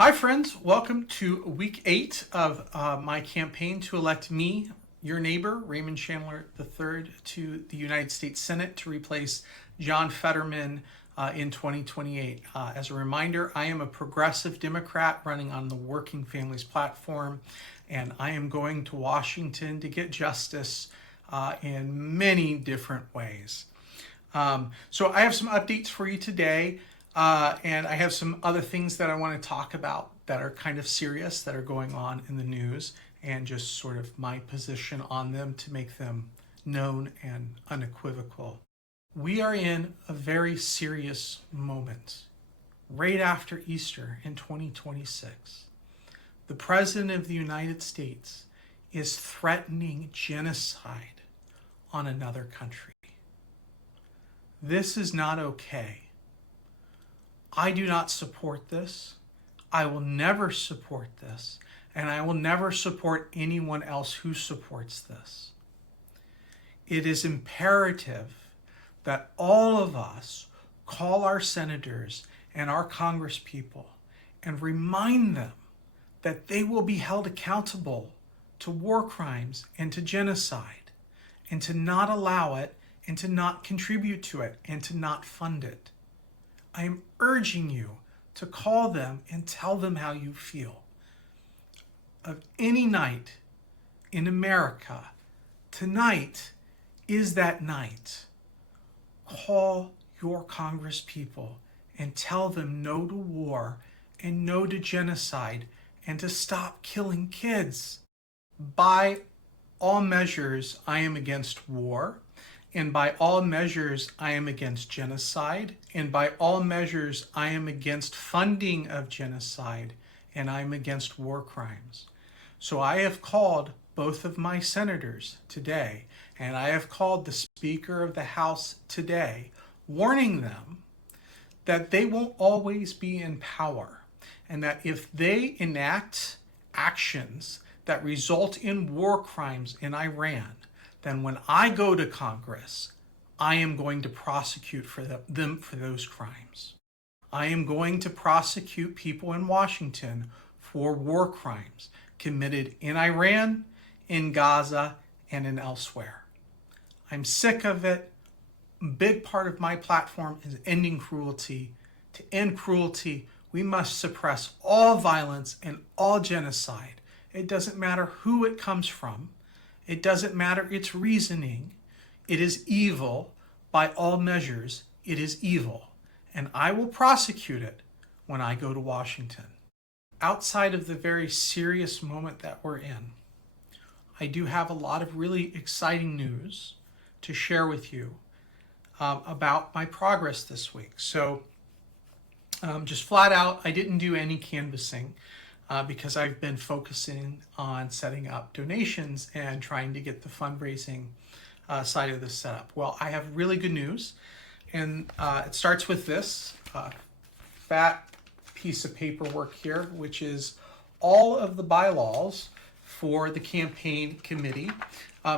Hi friends, welcome to week 8 of my campaign to elect me, your neighbor, Raymond Chandler III, to the United States Senate to replace John Fetterman in 2028. As a reminder, I am a progressive Democrat running on the Working Families platform, and I am going to Washington to get justice in many different ways. So I have some updates for you today. And I have some other things that I want to talk about that are kind of serious that are going on in the news, and just sort of my position on them to make them known and unequivocal. We are in a very serious moment right after Easter in 2026. The President of the United States is threatening genocide on another country. This is not okay. I do not support this. I will never support this. And I will never support anyone else who supports this. It is imperative that all of us call our senators and our congresspeople and remind them that they will be held accountable to war crimes and to genocide, and to not allow it, and to not contribute to it, and to not fund it. I am urging you to call them and tell them how you feel. Of any night in America, tonight is that night. Call your Congress people and tell them no to war and no to genocide and to stop killing kids. By all measures, I am against war. And by all measures, I am against genocide. And by all measures, I am against funding of genocide. And I'm against war crimes. So I have called both of my senators today, and I have called the Speaker of the House today, warning them that they won't always be in power, and that if they enact actions that result in war crimes in Iran, then when I go to Congress, I am going to prosecute them for those crimes. I am going to prosecute people in Washington for war crimes committed in Iran, in Gaza, and in elsewhere. I'm sick of it. A big part of my platform is ending cruelty. To end cruelty, we must suppress all violence and all genocide. It doesn't matter who it comes from. It doesn't matter its reasoning. It is evil. By all measures, it is evil. And I will prosecute it when I go to Washington. Outside of the very serious moment that we're in, I do have a lot of really exciting news to share with you about my progress this week. So just flat out, I didn't do any canvassing. Because I've been focusing on setting up donations and trying to get the fundraising side of this set up. Well, I have really good news, and it starts with this fat piece of paperwork here, which is all of the bylaws for the campaign committee.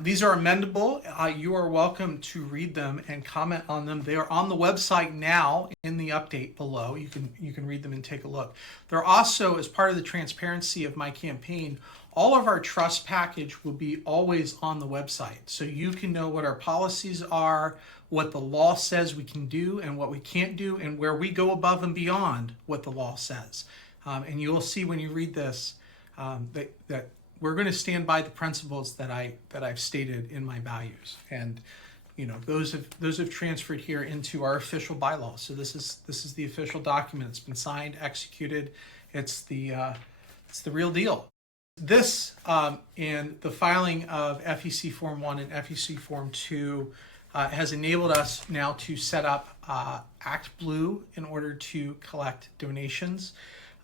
These are amendable. You are welcome to read them and comment on them. They are on the website now in the update below. You can read them and take a look. They're also, as part of the transparency of my campaign, all of our trust package will be always on the website. So you can know what our policies are, what the law says we can do and what we can't do, and where we go above and beyond what the law says. And you'll see when you read this that we're going to stand by the principles that I've stated in my values, and those have transferred here into our official bylaws. So this is the official document. It's been signed, executed. It's the real deal. This in the filing of FEC Form 1 and FEC Form 2 has enabled us now to set up Act Blue in order to collect donations.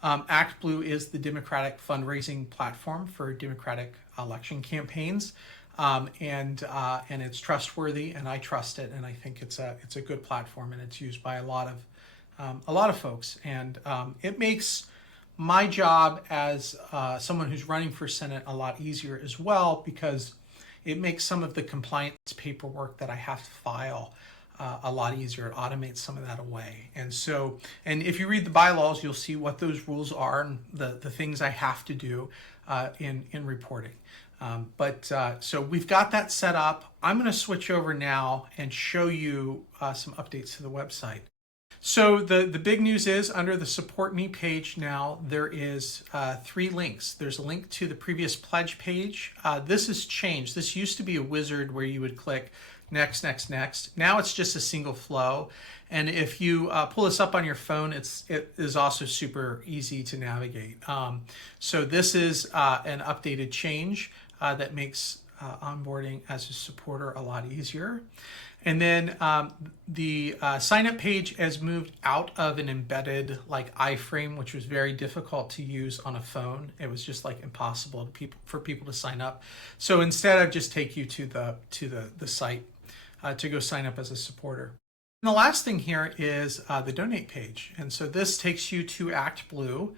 Act Blue is the Democratic fundraising platform for Democratic election campaigns, and it's trustworthy, and I trust it, and I think it's a good platform, and it's used by a lot of folks, and it makes my job as someone who's running for Senate a lot easier as well, because it makes some of the compliance paperwork that I have to file a lot easier. It automates some of that away. And so, and if you read the bylaws, you'll see what those rules are and the things I have to do in reporting. So we've got that set up. I'm going to switch over now and show you some updates to the website. So the big news is under the Support Me page now, there is 3 links. There's a link to the previous pledge page. This has changed. This used to be a wizard where you would click next, next, next. Now it's just a single flow. And if you pull this up on your phone, it is also super easy to navigate. So this is an updated change that makes onboarding as a supporter a lot easier. And then the sign-up page has moved out of an embedded like iframe, which was very difficult to use on a phone. It was just like impossible for people to sign up. So instead, I just take you to the site to go sign up as a supporter. And the last thing here is the donate page. And so this takes you to ActBlue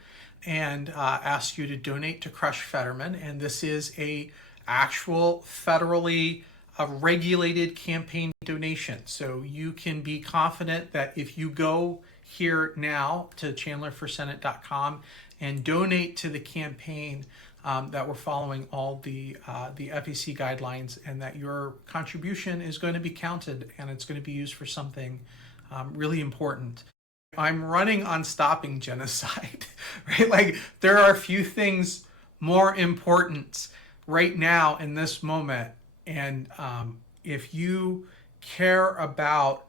and asks you to donate to Crush Fetterman. And this is a actual federally regulated campaign donation. So you can be confident that if you go here now to chandlerforsenate.com and donate to the campaign, that we're following all the FEC guidelines and that your contribution is going to be counted and it's going to be used for something really important. I'm running on stopping genocide, right? Like there are a few things more important right now in this moment. And if you care about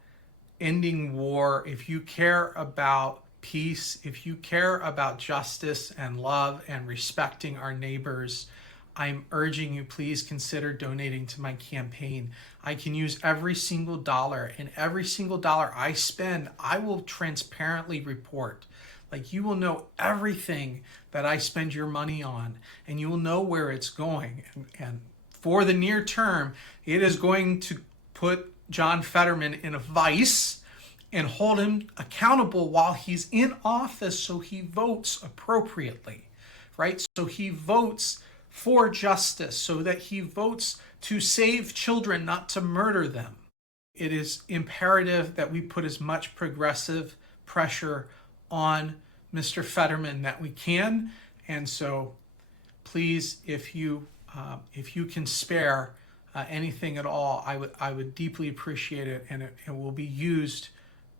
ending war, if you care about peace, if you care about justice and love and respecting our neighbors, I'm urging you, please consider donating to my campaign. I can use every single dollar, and every single dollar I spend, I will transparently report. Like you will know everything that I spend your money on, and you will know where it's going. And for the near term, it is going to put John Fetterman in a vice and hold him accountable while he's in office so he votes appropriately, right? So he votes for justice, so that he votes to save children, not to murder them. It is imperative that we put as much progressive pressure on Mr. Fetterman that we can. And so please, if you can spare anything at all, I would deeply appreciate it, and it will be used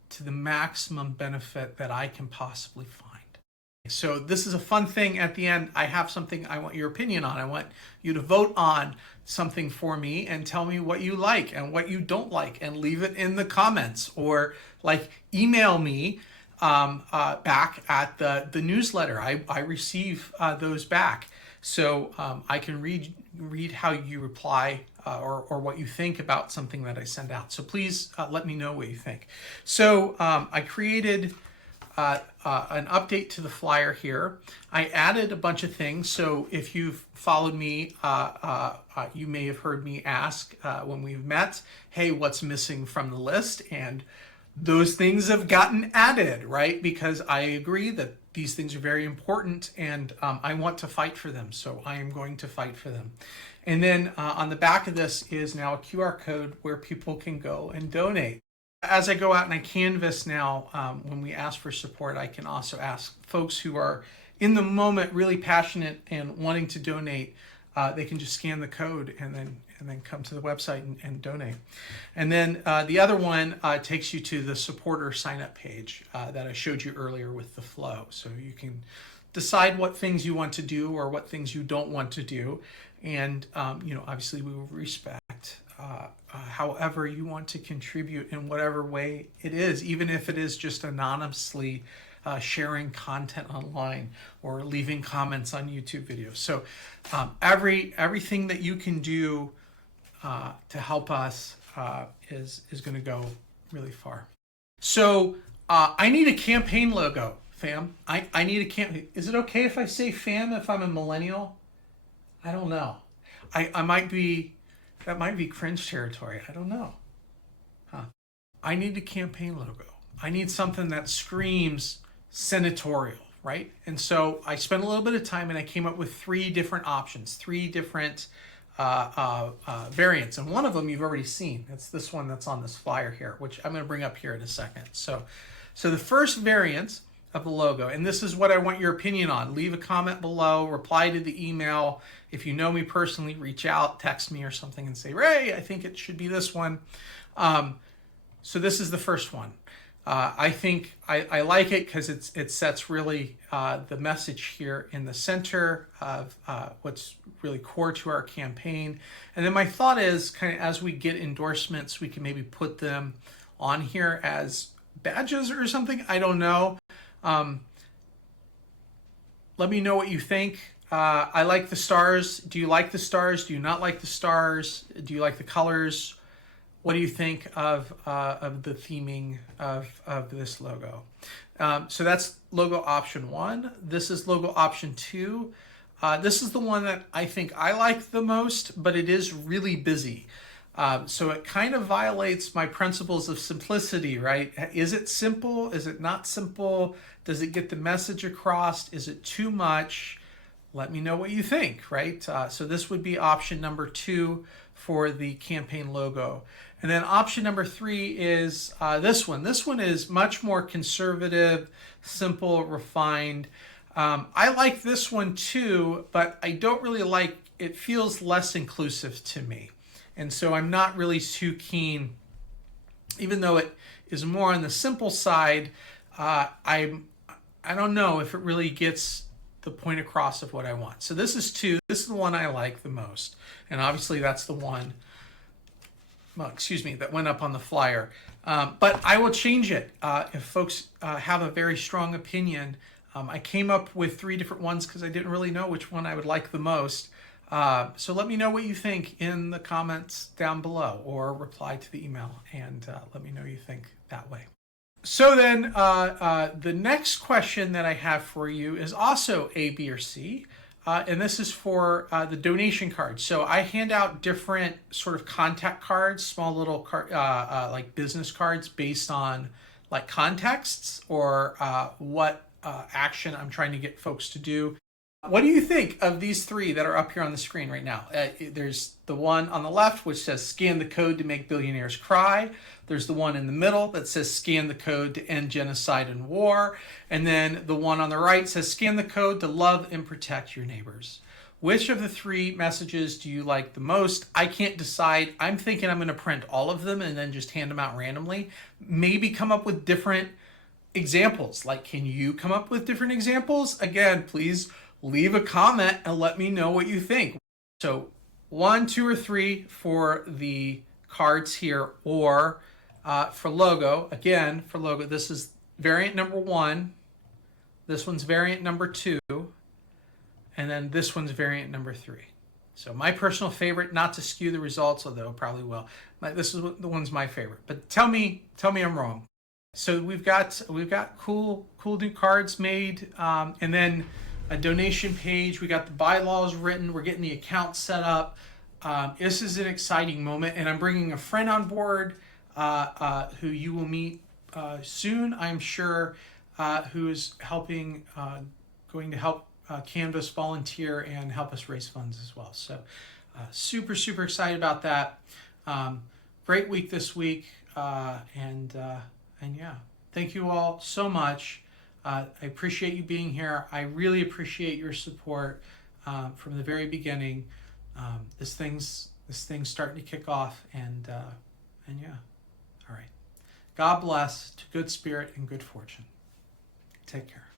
to the maximum benefit that I can possibly find. So this is a fun thing at the end. I have something I want your opinion on. I want you to vote on something for me and tell me what you like and what you don't like, and leave it in the comments, or like email me back at the newsletter. I receive those back. So I can read how you reply or what you think about something that I send out. So please let me know what you think. So I created an update to the flyer here. I added a bunch of things. So if you've followed me, you may have heard me ask when we've met, hey, what's missing from the list? And those things have gotten added, right? Because I agree that these things are very important, and I want to fight for them. So I am going to fight for them. And then on the back of this is now a QR code where people can go and donate. As I go out and I canvass now, when we ask for support, I can also ask folks who are in the moment really passionate and wanting to donate. They can just scan the code and then come to the website and donate. And then the other one takes you to the supporter sign-up page that I showed you earlier with the flow. So you can decide what things you want to do or what things you don't want to do. And obviously we will respect however you want to contribute in whatever way it is, even if it is just anonymously sharing content online or leaving comments on YouTube videos. So everything that you can do to help us is going to go really far. So I need a campaign logo, fam. I need a campaign. Is it okay if I say fam if I'm a millennial? I don't know. I might be, that might be cringe territory. I don't know. I need a campaign logo. I need something that screams senatorial, right? And so I spent a little bit of time and I came up with 3 different options, 3 different variants, and one of them you've already seen. It's this one that's on this flyer here, which I'm going to bring up here in a second. So the first variant of the logo, and this is what I want your opinion on. Leave a comment below, reply to the email. If you know me personally, reach out, text me or something and say, Ray, I think it should be this one. So this is the first one. I think I like it because it sets really the message here in the center of what's really core to our campaign. And then my thought is, kind of as we get endorsements, we can maybe put them on here as badges or something. I don't know. Let me know what you think. I like the stars. Do you like the stars? Do you not like the stars? Do you like the colors? What do you think of the theming of this logo? So that's logo option 1. This is logo option 2. This is the one that I think I like the most, but it is really busy. So it kind of violates my principles of simplicity, right? Is it simple? Is it not simple? Does it get the message across? Is it too much? Let me know what you think, right? So this would be option number 2 for the campaign logo. And then option number 3 is this one. This one is much more conservative, simple, refined. I like this one too, but I don't really like, it feels less inclusive to me. And so I'm not really too keen, even though it is more on the simple side, I don't know if it really gets the point across of what I want. So this is 2. This is the one I like the most. And obviously that's the one, well, excuse me, that went up on the flyer. But I will change it if folks have a very strong opinion. I came up with 3 different ones because I didn't really know which one I would like the most. So let me know what you think in the comments down below, or reply to the email and let me know you think that way. So then the next question that I have for you is also A, B, or C. And this is for the donation cards. So I hand out different sort of contact cards, small little like business cards based on like contexts or what action I'm trying to get folks to do. What do you think of these 3 that are up here on the screen right now? There's the one on the left, which says scan the code to make billionaires cry. There's the one in the middle that says scan the code to end genocide and war. And then the one on the right says scan the code to love and protect your neighbors. Which of the 3 messages do you like the most? I can't decide. I'm thinking I'm going to print all of them and then just hand them out randomly. Maybe come up with different examples. Like, can you come up with different examples? Again, please leave a comment and let me know what you think. So 1, 2, or 3 for the cards here, or for logo. Again, for logo, this is variant number 1. This one's variant number 2. And then this one's variant number 3. So my personal favorite, not to skew the results, although it probably will. This is the one's my favorite. But tell me I'm wrong. So we've got cool new cards made, and then a donation page. We got the bylaws written. We're getting the account set up. This is an exciting moment, and I'm bringing a friend on board who you will meet soon, I'm sure, who is helping, going to help canvas, volunteer, and help us raise funds as well. So super excited about that. Great week this week, and yeah, thank you all so much. I appreciate you being here. I really appreciate your support from the very beginning. This thing's starting to kick off, and yeah. All right. God bless, to good spirit and good fortune. Take care.